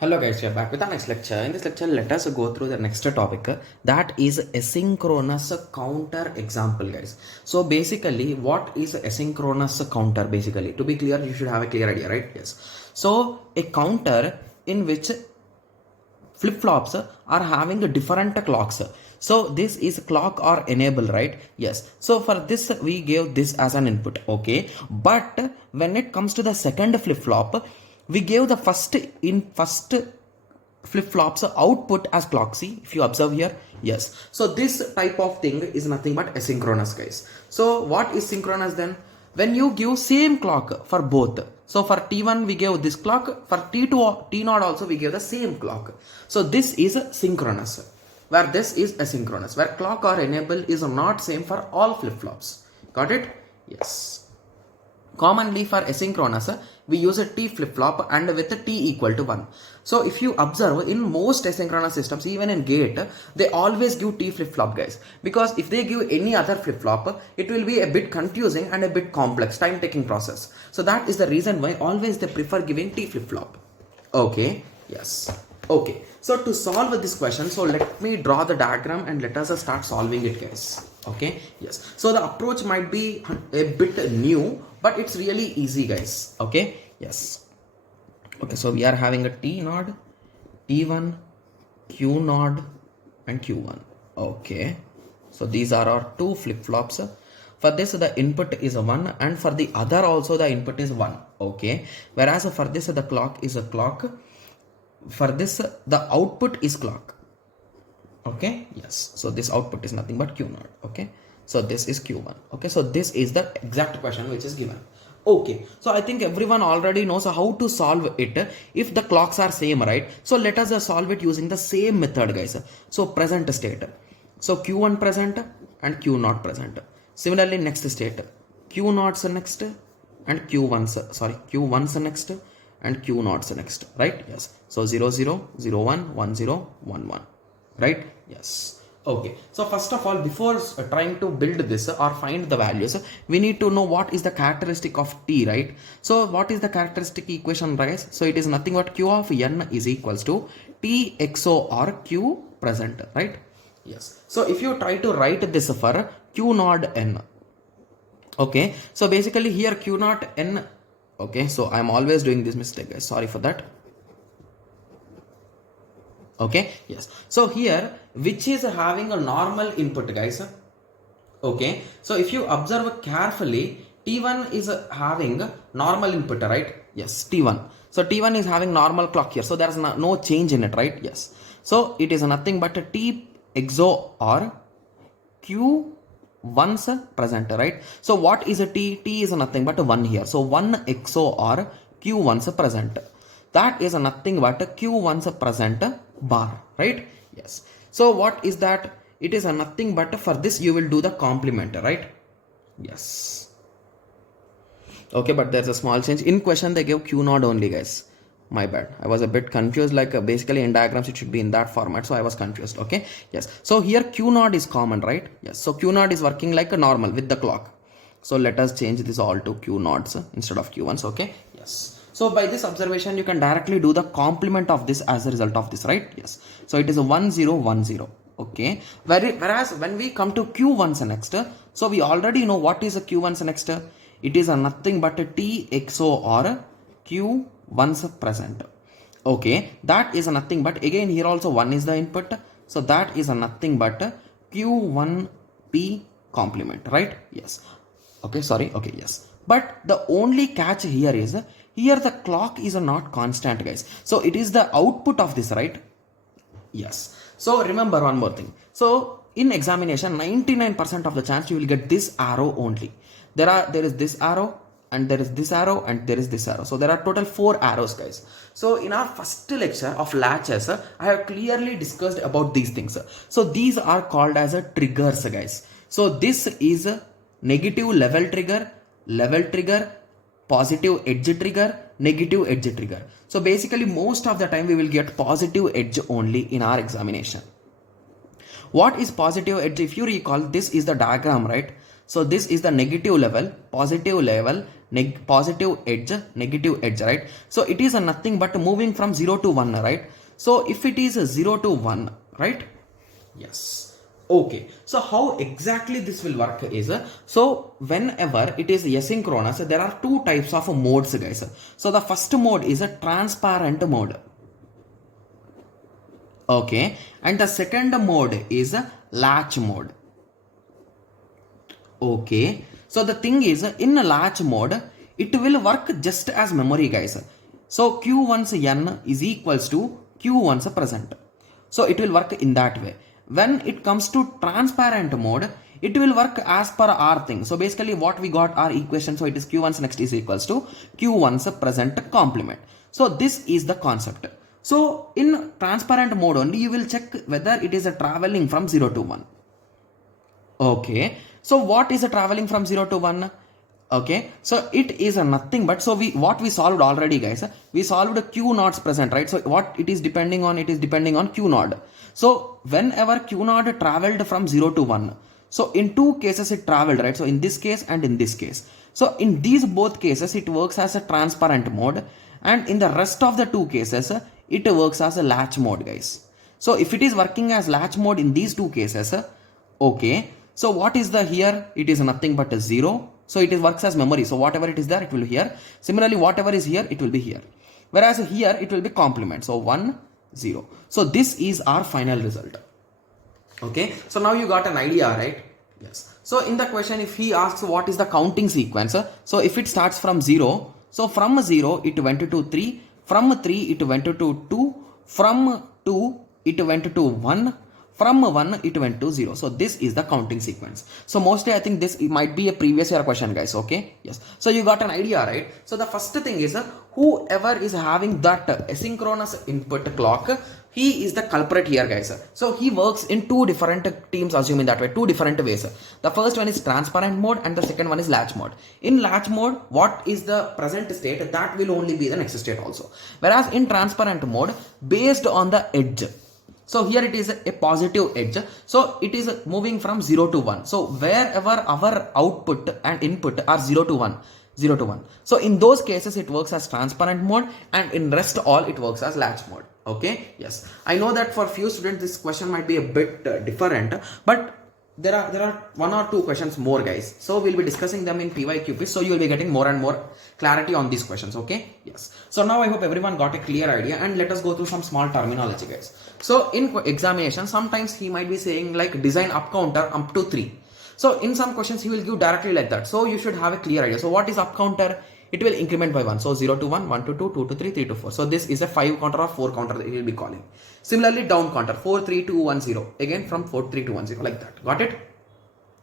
Hello guys, we are back with our next lecture. In this lecture, let us go through the next topic that is asynchronous counter example, guys. So basically, what is asynchronous counter? Basically, to be clear, you should have a clear idea, right? Yes. So a counter in which flip-flops are having different clocks. So this is clock or enable, right? Yes. So for this we gave this as an input, okay, but when it comes to the second flip-flop, we gave the first flip-flops output as clock. See, if you observe here, yes. So this type of thing is nothing but asynchronous, guys. So what is synchronous then? When you give same clock for both. So for T1 we gave this clock, for T2 T0 also we gave the same clock. So this is synchronous, where this is asynchronous, where clock or enable is not same for all flip-flops. Got it? Yes. Commonly for asynchronous, we use a T flip-flop and with a T equal to 1. So if you observe in most asynchronous systems, even in gate, they always give T flip-flop, guys. Because if they give any other flip-flop, it will be a bit confusing and a bit complex, time-taking process. So that is the reason why always they prefer giving T flip-flop. Okay, yes. Okay, so to solve this question, so let me draw the diagram and let us start solving it, guys. Okay, yes. So the approach might be a bit new, but it's really easy, guys. Okay, yes. Okay, so we are having a T node, T1, Q node, and Q1. Okay, so these are our two flip-flops. For this the input is a 1 and for the other also the input is 1. Okay, whereas for this the clock is a clock, for this the output is clock. Okay, yes. So this output is nothing but Q0. Okay, so this is Q1. Okay, so this is the exact question which is given. Okay, so I think everyone already knows how to solve it if the clocks are same, right? So let us solve it using the same method, guys. So present state, so Q1 present and Q0 present. Similarly, next state, Q0's next and Q1's next and Q0's next, right? Yes. So 0 0 0 1 1 0 1 1, right? Yes. Okay, so first of all, before trying to build this or find the values, we need to know what is the characteristic of T, right? So what is the characteristic equation, guys? So it is nothing but Q of n is equals to T XOR Q present, right? Yes. So if you try to write this for Q node n, okay, so basically here Q naught n, okay, so I'm always doing this mistake, guys, sorry for that. Okay, yes. So here, which is having a normal input, guys. Okay, so if you observe carefully, T1 is having normal input, right? Yes, T1. So T1 is having normal clock here. So there's no change in it, right? Yes. So it is nothing but a T XOR Q once present, right? So what is a T? T is nothing but a 1 here. So 1 XOR Q once present. That is nothing but Q once present bar, right? Yes. So what is that? It is nothing but for this you will do the complement, right? Yes. Okay, but there's a small change. In question they gave Q node only, guys. My bad, I was a bit confused, like basically in diagrams it should be in that format, so I was confused. Okay, yes. So here Q node is common, right? Yes. So Q node is working like a normal with the clock. So let us change this all to Q nodes instead of Q1s. Okay, yes. So by this observation you can directly do the complement of this as a result of this, right? Yes. So it is a 1 0 1 0. Okay, whereas when we come to Q1's next, so we already know what is a Q1's next. It is a nothing but a T XOR Q once present. Okay, that is a nothing but, again here also 1 is the input, so that is a nothing but Q1P complement, right? Yes. Okay, sorry. Okay, yes. But the only catch here is, here the clock is not constant, guys. So it is the output of this, right? Yes. So remember one more thing. So in examination, 99% of the chance you will get this arrow only. There is this arrow and there is this arrow and there is this arrow. So there are total 4 arrows, guys. So in our first lecture of latches, I have clearly discussed about these things. So these are called as a triggers, guys. So this is a negative level trigger, positive edge trigger, negative edge trigger. So basically most of the time we will get positive edge only in our examination. What is positive edge? If you recall, this is the diagram, right? So this is the negative level, positive level, positive edge, negative edge, right? So it is nothing but moving from 0 to 1, right? So if it is 0 to 1, right? Yes. Okay, so how exactly this will work is, so whenever it is asynchronous, there are two types of modes, guys. So the first mode is a transparent mode. Okay, and the second mode is a latch mode. Okay, so the thing is, in a latch mode, it will work just as memory, guys. So q1's n is equals to q1's present. So it will work in that way. When it comes to transparent mode, it will work as per our thing. So basically what we got our equation, so it is q1's next is equals to q1's present complement. So this is the concept. So in transparent mode only, you will check whether it is a traveling from 0 to 1. Okay, so what is a traveling from 0 to 1? Okay, so it is a nothing but, so what we solved already, guys, we solved q naughts present, right? So what it is depending on, it is depending on q naught. So whenever q naught traveled from 0 to 1, so in two cases it traveled, right? So in this case and in this case, so in these both cases it works as a transparent mode, and in the rest of the two cases it works as a latch mode, guys. So if it is working as latch mode in these two cases, okay, so what is the here? It is nothing but a 0. So it works as memory. So whatever it is there, it will be here. Similarly, whatever is here, it will be here. Whereas here, it will be complement. So 1, 0. So this is our final result. Okay. So now you got an idea, right? Yes. So in the question, if he asks what is the counting sequence, so if it starts from 0, so from 0, it went to 3. From 3, it went to 2. From 2, it went to 1. From 1, it went to 0. So this is the counting sequence. So mostly I think this might be a previous year question, guys. Okay. Yes. So you got an idea, right? So the first thing is, whoever is having that asynchronous input clock, he is the culprit here, guys. So he works in two different teams, assuming that way, two different ways. The first one is transparent mode and the second one is latch mode. In latch mode, what is the present state, that will only be the next state also. Whereas in transparent mode, based on the edge, so here it is a positive edge. So it is moving from 0 to 1. So wherever our output and input are 0 to 1, 0 to 1. So in those cases, it works as transparent mode, and in rest all, it works as latch mode. Okay. Yes. I know that for few students, this question might be a bit different, but there are one or two questions more, guys. So we'll be discussing them in PYQP. So you will be getting more and more clarity on these questions. Okay. Yes. So now I hope everyone got a clear idea, and let us go through some small terminology, guys. So in examination, sometimes he might be saying like design up counter up to 3. So in some questions he will give directly like that. So you should have a clear idea. So what is up counter? It will increment by 1. So 0 to 1, 1 to 2, 2 to 3, 3 to 4. So this is a 5 counter or 4 counter it will be calling. Similarly, down counter 4, 3, 2, 1, 0. Again from 4, 3 to 1, 0 like that. Got it?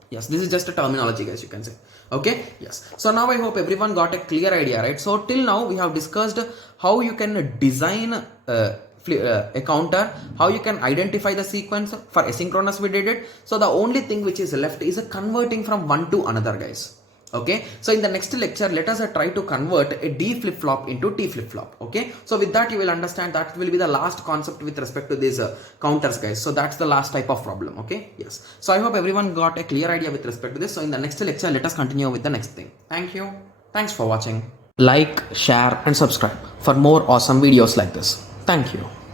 Yes, this is just a terminology, guys, you can say. Okay. Yes. So now I hope everyone got a clear idea, right? So till now we have discussed how you can design a counter, how you can identify the sequence. For asynchronous we did it. So the only thing which is left is converting from one to another, guys. Okay, so in the next lecture, let us try to convert a D flip-flop into T flip-flop. Okay, so with that you will understand that will be the last concept with respect to these counters, guys. So that's the last type of problem. Okay. Yes, so I hope everyone got a clear idea with respect to this. So in the next lecture, let us continue with the next thing. Thank you. Thanks for watching. Like, share and subscribe for more awesome videos like this. Thank you.